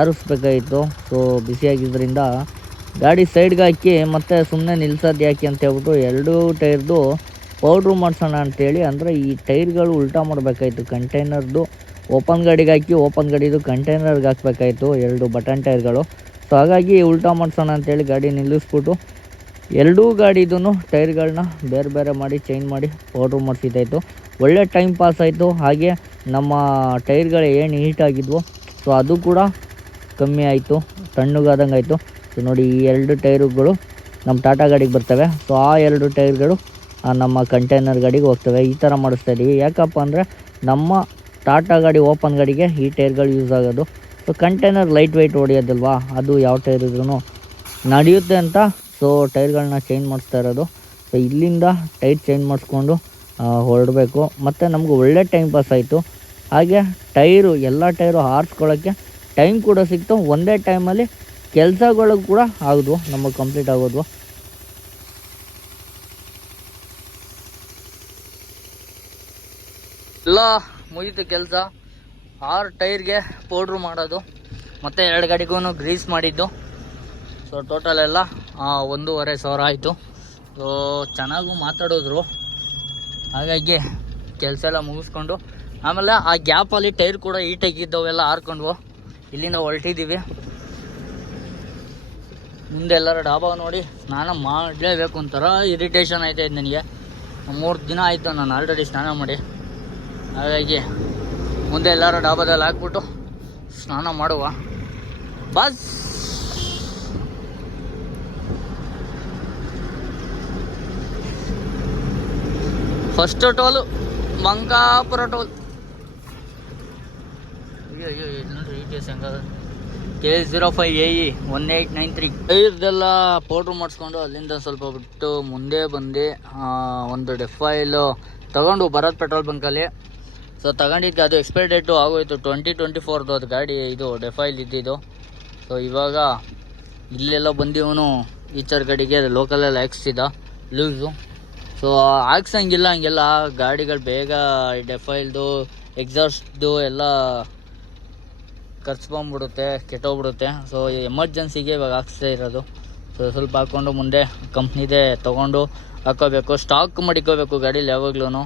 ಆರಿಸ್ಬೇಕಾಯಿತು. ಸೊ ಬಿಸಿಯಾಗಿದ್ದರಿಂದ ಗಾಡಿ ಸೈಡ್ಗೆ ಹಾಕಿ ಮತ್ತೆ ಸುಮ್ಮನೆ ನಿಲ್ಸೋದು ಯಾಕೆ ಅಂತ ಹೇಳ್ಬಿಟ್ಟು 2 ಟೈರ್ದು ಪೌಡ್ರು ಮಾಡಿಸೋಣ ಅಂತೇಳಿ, ಅಂದರೆ ಈ ಟೈರ್ಗಳು ಉಲ್ಟಾ ಮಾಡಬೇಕಾಯ್ತು. ಕಂಟೈನರ್ದು ಓಪನ್ ಗಾಡಿಗೆ ಹಾಕಿ ಓಪನ್ ಗಾಡಿದು ಕಂಟೈನರ್ಗೆ ಹಾಕಬೇಕಾಯ್ತು 2 ಬಟನ್ ಟೈರ್ಗಳು. ಸೊ ಹಾಗಾಗಿ ಉಲ್ಟಾ ಮಾಡಿಸೋಣ ಅಂತೇಳಿ ಗಾಡಿ ನಿಲ್ಲಿಸ್ಬಿಟ್ಟು 2 ಗಾಡಿದೂ ಟೈರ್ಗಳನ್ನ ಬೇರೆ ಬೇರೆ ಮಾಡಿ ಚೇಂಜ್ ಮಾಡಿ ಪೌಡ್ರು ಮಾಡಿಸಿದ್ದಾಯಿತು. ಒಳ್ಳೆ ಟೈಮ್ ಪಾಸ್ ಆಯಿತು. ಹಾಗೆ ನಮ್ಮ ಟೈರ್ಗಳು ಏನು ಹೀಟ್ ಆಗಿದ್ವು ಸೊ ಅದು ಕೂಡ ಕಮ್ಮಿ ಆಯಿತು, ತಣ್ಣಗಾದಂಗೆ ಆಯಿತು. ಸೊ ನೋಡಿ ಈ 2 ಟೈರುಗಳು ನಮ್ಮ ಟಾಟಾ ಗಾಡಿಗೆ ಬರ್ತವೆ. ಸೊ ಆ 2 ಟೈರ್ಗಳು ನಮ್ಮ ಕಂಟೈನರ್ ಗಾಡಿಗೆ ಹೋಗ್ತವೆ. ಈ ಥರ ಮಾಡಿಸ್ತಾ ಇದ್ದೀವಿ. ಯಾಕಪ್ಪ ಅಂದರೆ ನಮ್ಮ ಟಾಟಾ ಗಾಡಿ ಓಪನ್ ಗಾಡಿಗೆ ಈ ಟೈರ್ಗಳು ಯೂಸ್ ಆಗೋದು. ಸೊ ಕಂಟೈನರ್ ಲೈಟ್ ವೆಯ್ಟ್ ಹೊಡೆಯೋದಿಲ್ವಾ, ಅದು ಯಾವ ಟೈರ್ ಇದ್ರೂ ನಡೆಯುತ್ತೆ ಅಂತ ಸೊ ಟೈರ್ಗಳನ್ನ ಚೇಂಜ್ ಮಾಡಿಸ್ತಾ ಇರೋದು. ಸೊ ಇಲ್ಲಿಂದ ಟೈರ್ ಚೇಂಜ್ ಮಾಡಿಸ್ಕೊಂಡು ಹೊರಡಬೇಕು. ಮತ್ತು ನಮ್ಗೆ ಒಳ್ಳೆ ಟೈಮ್ ಪಾಸ್ ಆಯಿತು. ಹಾಗೆ ಎಲ್ಲ ಟೈರು ಹಾರಿಸ್ಕೊಳ್ಳೋಕ್ಕೆ ಟೈಮ್ ಕೂಡ ಸಿಕ್ತು. ಒಂದೇ ಟೈಮಲ್ಲಿ ಕೆಲಸಗಳು ಕೂಡ ಆಗೋದು, ನಮಗೆ ಕಂಪ್ಲೀಟ್ ಆಗೋದು. ಎಲ್ಲ ಮುಗೀತು ಕೆಲಸ. 6 ಟೈರ್ಗೆ ಪೌಡ್ರು ಮಾಡೋದು ಮತ್ತು 2 ಗಾಡಿಗೂ ಗ್ರೀಸ್ ಮಾಡಿದ್ದು. ಸೊ ಟೋಟಲ್ ಎಲ್ಲ 1,500 ಆಯಿತು. ಸೊ ಚೆನ್ನಾಗೂ ಮಾತಾಡಿದ್ರು. ಹಾಗಾಗಿ ಕೆಲಸ ಎಲ್ಲ ಮುಗಿಸ್ಕೊಂಡು ಆಮೇಲೆ ಆ ಗ್ಯಾಪಲ್ಲಿ ಟೈರ್ ಕೂಡ ಈಟಾಗಿದ್ದವೆಲ್ಲ ಹಾರ್ಕೊಂಡ್ವು. ಇಲ್ಲಿಂದ ಹೊರಟಿದ್ದೀವಿ. ಮುಂದೆ ಎಲ್ಲರ ಡಾಬಾ ನೋಡಿ ಸ್ನಾನ ಮಾಡಲೇಬೇಕು, ಒಂಥರ ಇರಿಟೇಷನ್ ಆಯ್ತಾಯಿದೆ ನನಗೆ. 3 ದಿನ ಆಯಿತು ನಾನು ಆಲ್ರೆಡಿ ಸ್ನಾನ ಮಾಡಿ. ಹಾಗಾಗಿ ಮುಂದೆ ಎಲ್ಲರ ಡಾಬಾದಲ್ಲಿ ಹಾಕ್ಬಿಟ್ಟು ಸ್ನಾನ ಮಾಡುವ bus. First toll Mankapur toll. ಅಯ್ಯೋ ನೋಡ್ರಿ ETS ಹೆಂಗ K05AE 1893. ಟೈರ್ದೆಲ್ಲ ಪೌಡ್ರು ಮಾಡಿಸ್ಕೊಂಡು ಅಲ್ಲಿಂದ ಸ್ವಲ್ಪ ಬಿಟ್ಟು ಮುಂದೆ ಬಂದು ಒಂದು ಡೆಫೈಲು ತಗೊಂಡು ಬರೋದು ಪೆಟ್ರೋಲ್ ಬಂಕಲ್ಲಿ. ಸೊ ತಗೊಂಡಿದ್ದು ಅದು ಎಕ್ಸ್ಪೈರಿ ಡೇಟು ಆಗೋಯ್ತು 2024 ಅದು ಗಾಡಿ, ಇದು ಡೆಫೈಲ್ ಇದ್ದಿದ್ದು. ಸೊ ಇವಾಗ ಇಲ್ಲೆಲ್ಲ ಬಂದಿವನು ಈಚರ್ ಗಾಡಿಗೆ ಲೋಕಲಲ್ಲಿ ಹಾಕ್ಸಿದ್ದ ಲೂಸು. ಸೊ ಹಾಕ್ಸಂಗಿಲ್ಲ ಹಂಗೆಲ್ಲ ಗಾಡಿಗಳು ಬೇಗ ಡೆಫೈಲ್ದು ಎಕ್ಸಾಸ್ಟ್ದು ಎಲ್ಲ ಖರ್ಚು ಬಂದ್ಬಿಡುತ್ತೆ, ಕೆಟ್ಟೋಗ್ಬಿಡುತ್ತೆ. ಸೊ ಎಮರ್ಜೆನ್ಸಿಗೆ ಇವಾಗ ಹಾಕ್ಸ್ತಾ ಇರೋದು. ಸೊ ಸ್ವಲ್ಪ ಹಾಕ್ಕೊಂಡು ಮುಂದೆ ಕಂಪ್ನಿದೇ ತೊಗೊಂಡು ಹಾಕ್ಕೋಬೇಕು, ಸ್ಟಾಕ್ ಮಡಿಕೋಬೇಕು ಗಾಡೀಲಿ ಯಾವಾಗ್ಲೂ.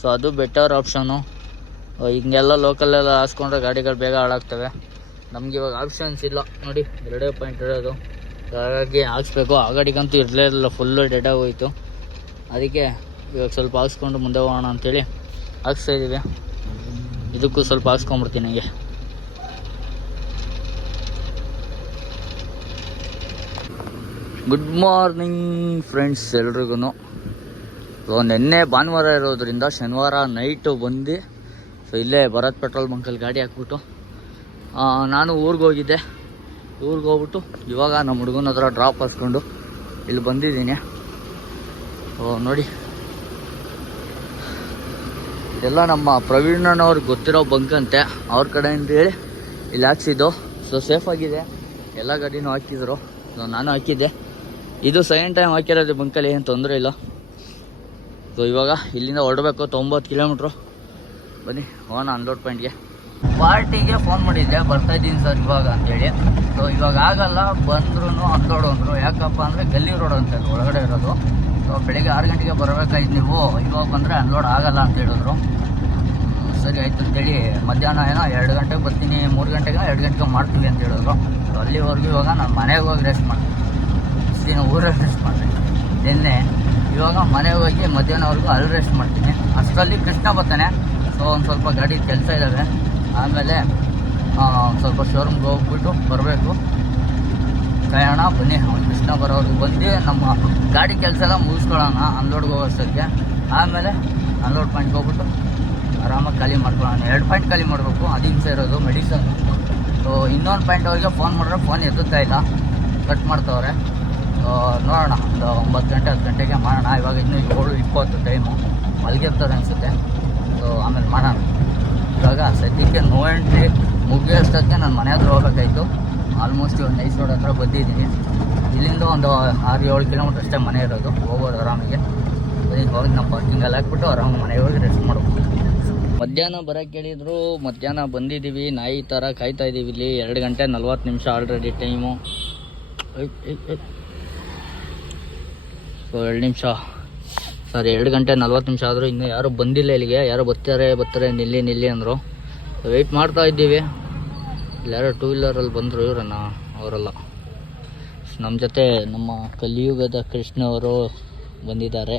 ಸೊ ಅದು ಬೆಟರ್ ಆಪ್ಷನು. ಹಿಂಗೆಲ್ಲ ಲೋಕಲೆಲ್ಲ ಹಾಕ್ಸ್ಕೊಂಡ್ರೆ ಗಾಡಿಗಳು ಬೇಗ ಹಾಳಾಗ್ತವೆ. ನಮ್ಗೆ ಇವಾಗ ಆಪ್ಷನ್ಸ್ ಇಲ್ಲ ನೋಡಿ, 2 ಪಾಯಿಂಟ್ ಇರೋದು. ಹಾಗಾಗಿ ಹಾಕ್ಸ್ಬೇಕು. ಆ ಗಾಡಿಗಂತೂ ಇರಲೇ ಇಲ್ಲ, ಫುಲ್ಲು ಡೆಡ್ ಆಗೋಯ್ತು. ಅದಕ್ಕೆ ಇವಾಗ ಸ್ವಲ್ಪ ಹಾಕ್ಸ್ಕೊಂಡು ಮುಂದೆ ಹೋಗೋಣ ಅಂತೇಳಿ ಹಾಕ್ಸ್ತಾ ಇದ್ದೀವಿ. ಇದಕ್ಕೂ ಸ್ವಲ್ಪ ಹಾಕ್ಸ್ಕೊಂಬಿಡ್ತೀನಿ ನನಗೆ. ಗುಡ್ ಮಾರ್ನಿಂಗ್ ಫ್ರೆಂಡ್ಸ್ ಎಲ್ರಿಗೂ. ಸೊ ನಿನ್ನೆ ಭಾನುವಾರ ಇರೋದ್ರಿಂದ ಶನಿವಾರ ನೈಟು ಬಂದು ಸೊ ಇಲ್ಲೇ ಭರತ್ ಪೆಟ್ರೋಲ್ ಬಂಕಲ್ಲಿ ಗಾಡಿ ಹಾಕ್ಬಿಟ್ಟು ನಾನು ಊರಿಗೆ ಹೋಗಿದ್ದೆ. ಊರಿಗೆ ಹೋಗ್ಬಿಟ್ಟು ಇವಾಗ ನಮ್ಮ ಹುಡುಗನ ಹತ್ರ ಡ್ರಾಪ್ ಹಾಸ್ಕೊಂಡು ಇಲ್ಲಿ ಬಂದಿದ್ದೀನಿ. ನೋಡಿ, ಇದೆಲ್ಲ ನಮ್ಮ ಪ್ರವೀಣನವ್ರಿಗೆ ಗೊತ್ತಿರೋ ಬಂಕಂತೆ, ಅವ್ರ ಕಡೆಯಿಂದ ಹೇಳಿ ಇಲ್ಲಿ ಹಾಕ್ಸಿದ್ದು. ಸೊ ಸೇಫಾಗಿದೆ, ಎಲ್ಲ ಗಾಡಿನೂ ಹಾಕಿದ್ರು. ಸೊ ನಾನು ಹಾಕಿದ್ದೆ. ಇದು ಸೆಕೆಂಡ್ ಟೈಮ್ ಹಾಕಿರೋದು ಬಂಕಲ್ಲಿ, ಏನು ತೊಂದರೆ ಇಲ್ಲ. ಸೊ ಇವಾಗ ಇಲ್ಲಿಂದ ಹೊರಡಬೇಕು, 90 ಕಿಲೋಮೀಟ್ರು. ಬನ್ನಿ ಹೋಗೋಣ ಅನ್ಲೋಡ್ ಪಾಯಿಂಟ್ಗೆ. ಪಾರ್ಟಿಗೆ ಫೋನ್ ಮಾಡಿದ್ದೆ, ಬರ್ತಾಯಿದ್ದೀನಿ ಸರ್ ಇವಾಗ ಅಂತೇಳಿ. ಸೊ ಇವಾಗ ಆಗಲ್ಲ, ಬಂದ್ರೂ ಅನ್ಲೋಡ್ ಅಂದರು. ಯಾಕಪ್ಪ ಅಂದರೆ ಗಲ್ಲಿ ರೋಡ್ ಅಂತ ಒಳಗಡೆ ಇರೋದು. ಸೊ ಬೆಳಿಗ್ಗೆ 6 ಗಂಟೆಗೆ ಬರಬೇಕಾಯ್ತು ನೀವು, ಇವಾಗ ಬಂದರೆ ಅನ್ಲೋಡ್ ಆಗಲ್ಲ ಅಂತ ಹೇಳಿದ್ರು. ಸರಿ ಆಯಿತು ಅಂತೇಳಿ ಮಧ್ಯಾಹ್ನ ಏನೋ 2 ಗಂಟೆಗೆ ಬರ್ತೀನಿ, 3 ಗಂಟೆಗೆ 2 ಗಂಟೆಗೆ ಮಾಡ್ತೀವಿ ಅಂತ ಹೇಳಿದ್ರು. ಸೊ ಅಲ್ಲಿವರೆಗೂ ಇವಾಗ ನಾನು ಮನೆಗೆ ಹೋಗಿ ರೆಸ್ಟ್ ಮಾಡ್ತೀನಿ. ಇಷ್ಟು ದಿನ ಊರಲ್ಲಿ ರೆಸ್ಟ್ ಮಾಡಿದೆ ನಿನ್ನೆ. ಇವಾಗ ಮನೆಗೆ ಹೋಗಿ ಮಧ್ಯಾಹ್ನವರೆಗೂ ಅಲ್ಲಿ ರೆಸ್ಟ್ ಮಾಡ್ತೀನಿ. ಅಷ್ಟರಲ್ಲಿ ಕೃಷ್ಣ ಬರ್ತಾನೆ. ಸೊ ಒಂದು ಸ್ವಲ್ಪ ಗಾಡಿ ಕೆಲಸ ಇದ್ದಾವೆ. ಆಮೇಲೆ ಒಂದು ಸ್ವಲ್ಪ ಶೋರೂಮ್ಗೆ ಹೋಗ್ಬಿಟ್ಟು ಬರಬೇಕು. ಕಾಯೋಣ ಬನ್ನಿ. ಅವ್ನು ಕೃಷ್ಣ ಬರೋವ್ರಿಗೆ ಬಂದು ನಮ್ಮ ಗಾಡಿ ಕೆಲಸ ಎಲ್ಲ ಮುಗಿಸ್ಕೊಳ್ಳೋಣ ಅನ್ಲೋಡ್ಗೆ ಹೋಗೋಷ್ಟಕ್ಕೆ. ಆಮೇಲೆ ಅನ್ಲೋಡ್ ಪಾಯಿಂಟ್ಗೆ ಹೋಗ್ಬಿಟ್ಟು ಆರಾಮಾಗಿ ಖಾಲಿ ಮಾಡ್ಕೊಳ್ಳೋಣ. 2 ಪಾಯಿಂಟ್ ಖಾಲಿ ಮಾಡಬೇಕು, ಅದು ಹಿಂಸೆ ಇರೋದು ಮೆಡಿಸನ್. ಸೊ ಇನ್ನೊಂದು ಪಾಯಿಂಟ್ ಅವ್ರಿಗೆ ಫೋನ್ ಮಾಡಿದ್ರೆ ಫೋನ್ ಎತ್ತುತ್ತಾ ಇಲ್ಲ, ಕಟ್ ಮಾಡ್ತವ್ರೆ. ನೋಡೋಣ, ಒಂದು 9 ಗಂಟೆ 10 ಗಂಟೆಗೆ ಮಾಡೋಣ. ಇವಾಗ ಇನ್ನೂ 7:20 ಟೈಮು, ಮಲಗಿರ್ತಾರೆ ಅನಿಸುತ್ತೆ. ಸೊ ಆಮೇಲೆ ಮಾಡೋಣ. ಇವಾಗ ಸದ್ಯಕ್ಕೆ ನೋ ಎಂಟ್ರಿ ಮುಗಿಯೋಷ್ಟಕ್ಕೆ ನಾನು ಮನೆ ಹತ್ರ ಹೋಗ್ಬೇಕಾಯ್ತು. ಆಲ್ಮೋಸ್ಟ್ ಒಂದು ನೈಸ್ ರೋಡ್ ಹತ್ರ ಬಂದಿದ್ದೀನಿ. ಇಲ್ಲಿಂದ ಒಂದು 6-7 ಕಿಲೋಮೀಟ್ರ್ ಅಷ್ಟೇ ಮನೆ ಇರೋದು, ಹೋಗೋದು ಆರಾಮಿಗೆ. ಹೋಗಿ ನಾವು ಪಾರ್ಕಿಂಗಲ್ಲಿ ಹಾಕ್ಬಿಟ್ಟು ಆರಾಮಾಗಿ ಮನೆಗೆ ಹೋಗಿ ರೆಸ್ಟ್ ಮಾಡ್ಬೋದು. ಮಧ್ಯಾಹ್ನ ಬರೋಕ್ಕೆ ಹೇಳಿದ್ರು, ಮಧ್ಯಾಹ್ನ ಬಂದಿದ್ದೀವಿ. ನಾಯಿ ಥರ ಕಾಯ್ತಾ ಇದ್ದೀವಿ ಇಲ್ಲಿ. 2 ಗಂಟೆ 40 ನಿಮಿಷ ಆಲ್ರೆಡಿ ಟೈಮು. ಸೊ 2 ನಿಮಿಷ, ಸರಿ 2 ಗಂಟೆ 40 ನಿಮಿಷ ಆದರೂ ಇನ್ನೂ ಯಾರೂ ಬಂದಿಲ್ಲ ಇಲ್ಲಿಗೆ. ಯಾರೋ ಬರ್ತಾರೆ ನಿಲ್ಲಿ ಅಂದರು. ವೆಯ್ಟ್ ಮಾಡ್ತಾ ಇದ್ದೀವಿ. ಇಲ್ಲಿ ಯಾರೋ 2 ವೀಲರಲ್ಲಿ ಬಂದರು, ಇವರನ್ನ ಅವರಲ್ಲ. ನಮ್ಮ ಜೊತೆ ನಮ್ಮ ಕಲಿಯುಗದ ಕೃಷ್ಣ ಅವರು ಬಂದಿದ್ದಾರೆ.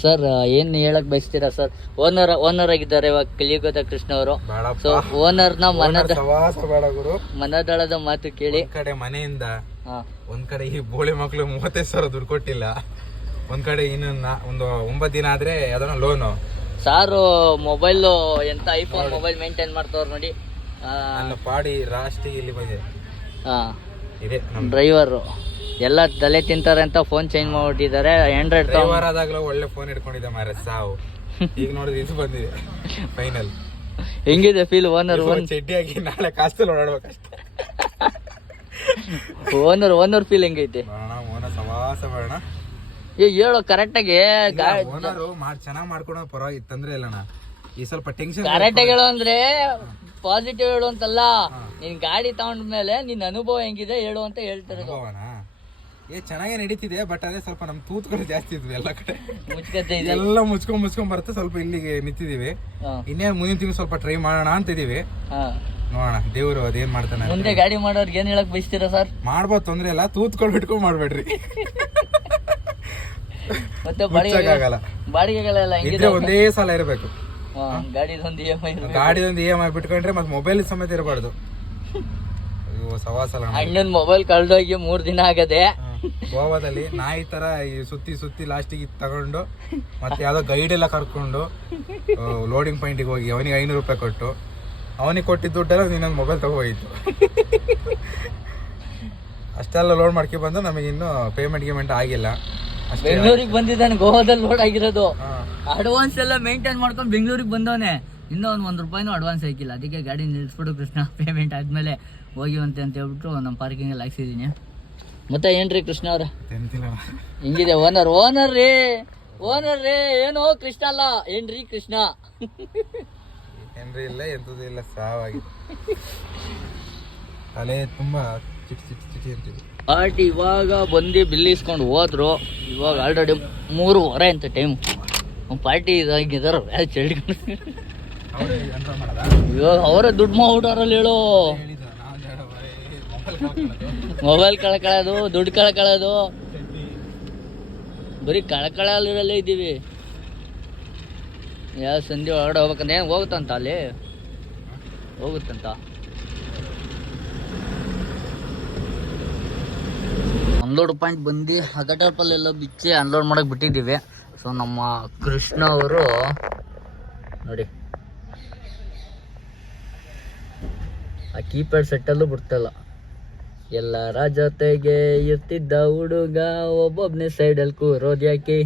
ಸರ್ ಏನು ಹೇಳಕ್ಕೆ ಬಯಸ್ತೀರಾ ಸರ್? ಓನರ್ ಆಗಿದ್ದಾರೆ ಇವಾಗ ಕಲಿಯುಗದ ಕೃಷ್ಣ ಅವರು. ಸೊ ಓನರ್ನ ಮನದಳದ ಮಾತು ಕೇಳಿ. ಕಡೆ ಮನೆಯಿಂದ ಒಂದ್ ಕಡೆ ಈ ಬೋಳಿ ಮಕ್ಳು 35,000 ದುಡ್ಡು ಕೊಟ್ಟಿಲ್ಲ. ಒಂದ್ ಕಡೆ ಇನ್ನು ಒಂದು 9 ದಿನ ಆದ್ರೆ ಯಾವ್ದಾನ ಲೋನು. ಸಾರು ಮೊಬೈಲ್ ಎಂತ ಐಫೋನ್ ಮೊಬೈಲ್ ಮೇಂಟೈನ್ ಮಾಡ್ತವ್ರು ನೋಡಿ. ನನ್ನ ಪಾಡಿ ರಾಷ್ಟ್ರೀಯ ಇಲ್ಲಿ ಬಂದಿದೆ. ಇದೆ ನಮ್ಮ ಡ್ರೈವರು ಎಲ್ಲ ತಲೆ ತಿಂತಾರೆ ಅಂತ ಫೋನ್ ಚೇಂಜ್ ಮಾಡ್ಬಿಟ್ಟಿದ್ದಾರೆ. ಆಂಡ್ರಾಯ್ಡ್ ಡ್ರೈವರ್ ಆದಾಗಲೂ ಒಳ್ಳೆ ಫೋನ್ ಇಟ್ಕೊಂಡಿದ್ದೆ ಮಾರೆ ಸಾವು. ಈಗ ನೋಡಿದ್ರೆ ಇದು ಬಂದಿದೆ ಫೈನಲ್. ಹೆಂಗಿದೆ ಫೀಲ್? ಓನರ್ ಚಡ್ಡಿಯಾಗಿ ನಾಳೆ ಕಾಸ್ತಲ್ಲಿ ಓಡಾಡ್ಬೇಕಷ್ಟೇ. ಓನರ್ ಫೀಲ್ ಹೆಂಗೈತೆ? ಓನರ್ ಸವಾಸ ಬೇಡ ಹೇಳೋ ಕರೆಕ್ಟಾಗಿ. ಓನರು ಚೆನ್ನಾಗಿ ಮಾಡ್ಕೊಳೋ ಪರವಾಗಿತ್ತು, ತೊಂದ್ರೆ ಇಲ್ಲಣ್ಣ. ಈ ಸ್ವಲ್ಪ ಟೆನ್ಷನ್ ಕರೆಕ್ಟಾಗಿ ಹೇಳು ಅಂದ್ರೆ ಪಾಸಿಟಿವ್ ಹೇಳು ಅಂತಲ್ಲ. ನೀನ್ ಗಾಡಿ ತಗೊಂಡ್ಮೇಲೆ ನಿನ್ ಅನುಭವ ಹೆಂಗಿದೆ ಹೇಳು ಅಂತ ಹೇಳ್ತಾರೆ. ಚೆನ್ನಾಗೇ ನಡೀತಿದೆ, ಬಟ್ ಅದೇ ಸ್ವಲ್ಪ ನಮ್ ತೂತ್ಗಳು ಜಾಸ್ತಿ ಇದ್ವಿ ಎಲ್ಲ ಕಡೆ. ಮುಚ್ಕತೆ ಎಲ್ಲ ಮುಚ್ಕೊಂಡ್ ಬರುತ್ತೆ. ಸ್ವಲ್ಪ ಇಲ್ಲಿಗೆ ನಿಂತಿದೀವಿ. ಇನ್ನೇನು ಮುಂದಿನ ತಿಂಗಳು ಸ್ವಲ್ಪ ಟ್ರೈ ಮಾಡೋಣ ಅಂತಿದೀವಿ. ನೋಡೋಣ ದೇವ್ರು ಅದೇನ್ ಮಾಡ್ತಾನೆ. ಮುಂದೆ ಗಾಡಿ ಮಾಡೋರ್ಗೆ ಏನ್ ಹೇಳಕ್ ಬಯಸ್ತೀರಾ ಸರ್? ಮಾಡ್ಬೋದು, ತೊಂದ್ರೆ ಇಲ್ಲ. ತೂತ್ಗಳು ಬಿಟ್ಕೊಂಡ್ ಮಾಡ್ಬೇಡ್ರಿ. ಮತ್ತೆ ಬಾಡಿಗೆಗಳೆಲ್ಲ ಇದ್ರೆ ಒಂದೇ ಸಲ ಇರಬೇಕು. ಗಾಡಿದೊಂದು EMI ಬಿಟ್ಕೊಂಡ್ರೆ ಮತ್ತೆ ಮೊಬೈಲ್ ಸಮೇತ ಇರಬಾರ್ದು. ಸವಾಸಲ ಅಣ್ಣನ್ ಮೊಬೈಲ್ ಕಳ್ದೋಗಿ 3 ದಿನ ಆಗದೆ. ಗೋವಾದಲ್ಲಿ ನಾಯಿ ತರ ಸುತ್ತಿ ಲಾಸ್ಟಿಗೆ ತಗೊಂಡು ಮತ್ತೆ ಯಾವ್ದೋ ಗೈಡ್ ಎಲ್ಲ ಕರ್ಕೊಂಡು ಲೋಡಿಂಗ್ ಪಾಯಿಂಟಿಗೆ ಹೋಗಿ ಅವನಿಗೆ 500 ರೂಪಾಯಿ ಕೊಟ್ಟು ಅವನಿಗೆ ಕೊಟ್ಟಿದ್ದ ದುಡ್ಡೆಲ್ಲ ನೀನೊಂದು ಮೊಬೈಲ್ ತಗೋಯ್ತು. ಅಷ್ಟೆಲ್ಲ ಲೋಡ್ ಮಾಡ್ಕೊ ಬಂದು ನಮಗೆ ಇನ್ನೂ ಪೇಮೆಂಟ್ ಆಗಿಲ್ಲ. ಬೆಂಗಳೂರಿಗೆ ಬಂದಿದ್ದಾನೆ, ಗೋವಾದಲ್ಲಿ ಲೋಡ್ ಆಗಿರೋದು. ಅಡ್ವಾನ್ಸ್ ಎಲ್ಲ ಮೇಂಟೈನ್ ಮಾಡ್ಕೊಂಡು ಬೆಂಗಳೂರಿಗೆ ಬಂದವನೆ. ಇನ್ನೂ ಒಂದು ರೂಪಾಯಿನೂ ಅಡ್ವಾನ್ಸ್ ಹಾಕಿಲ್ಲ. ಅದಕ್ಕೆ ಗಾಡಿ ನಿಲ್ಲಿಸ್ಬಿಟ್ಟು ಕೃಷ್ಣ ಪೇಮೆಂಟ್ ಆದ್ಮೇಲೆ ಹೋಗಿವಂತೆ ಅಂತ ಹೇಳ್ಬಿಟ್ಟು ನಮ್ಮ ಪಾರ್ಕಿಂಗಲ್ಲಿ ಹಾಕ್ಸಿದ್ದೀನಿ. ಮತ್ತೆ ಏನ್ರಿ ಕೃಷ್ಣ ಅವ್ರ ಹಿಂಗಿದೆ? ಓನರ್ ರೀ ಏನೋ ಕೃಷ್ಣ ಅಲ್ಲ ಏನ್ರಿ ಕೃಷ್ಣ. ಏನ್ರಿ ಇಲ್ಲ ಎಂತದೂ ಇಲ್ಲ, ಸಾವಾಗಿ ತಲೆ ತುಂಬಾ ಚಿಟಿ ಅಂತಿದೆ. ಪಾರ್ಟಿ ಇವಾಗ ಬಂದು ಬಿಲ್ ಇಸ್ಕೊಂಡು ಹೋದ್ರು. ಇವಾಗ ಆಲ್ರೆಡಿ 3:30 ಅಂತ ಟೈಮು. ಪಾರ್ಟಿ ಇದಾಗಿದ್ದಾರೆ ಚಳಿಕೊಂಡು. ಇವಾಗ ಅವರೇ ದುಡ್ಡು ಮಾಡ್ಬಿಟ್ಟಾರಲ್ಲಿ ಹೇಳು. ಮೊಬೈಲ್ ಕಳ್ಕೊಳ್ಳೋದು, ದುಡ್ಡು ಕಳ್ಕೊಳ್ಳೋದು, ಬರೀ ಕಳ್ಕೊಳ್ಳಲ್ಲೇ ಇದ್ದೀವಿ. ಯಾವ ಸಂಧಿ ಒಳಗಡೆ ಹೋಗ್ಬೇಕಂದ್ರೆ ಏನು ಹೋಗುತ್ತಂತ ಅಲ್ಲಿ ಹೋಗುತ್ತಂತ. ಅನ್ಲೋಡ್ ಪಾಯಿಂಟ್ ಬಂದು ಹಗಟರ್ಪಲ್ಲೆಲ್ಲ ಬಿಚ್ಚಿ ಅನ್ಲೋಡ್ ಮಾಡಕ್ಕೆ ಬಿಟ್ಟಿದ್ದೀವಿ. ಸೊ ನಮ್ಮ ಕೃಷ್ಣ ಅವರು ನೋಡಿ ಆ ಕೀಪ್ಯಾಡ್ ಸೆಟ್ಟಲ್ಲೂ ಬಿಡ್ತಲ್ಲ. ಎಲ್ಲರ ಜೊತೆಗೆ ಇರ್ತಿದ್ದ ಹುಡುಗ ಒಬ್ಬೊಬ್ಬನೇ ಸೈಡಲ್ಲಿ ಕೂರೋದ್ಯಾಕೆ,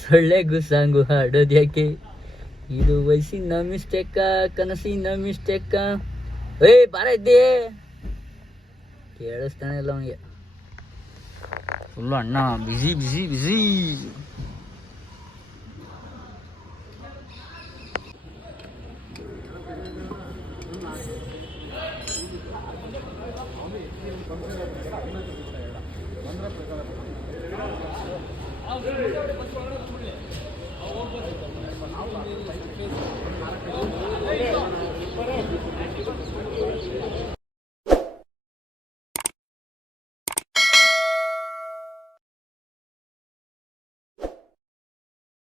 ಸೊಳ್ಳೆಗೂ ಸಾಂಗು ಹಾಡೋದ್ಯಾಕೆ, ಇದು ವಯಸ್ಸಿನ ಮಿಸ್ಟೇಕ ಕನಸಿನ ಮಿಸ್ಟೇಕ. ಬಾರ ಇದ್ದೇ ಕೇಳಿಸ್ತಾನೆ ಇಲ್ಲ ಅವನಿಗೆ. ಫುಲ್ಲು ಅಣ್ಣ ಬಿಸಿ ಬಿಸಿ ಬಿಸಿ.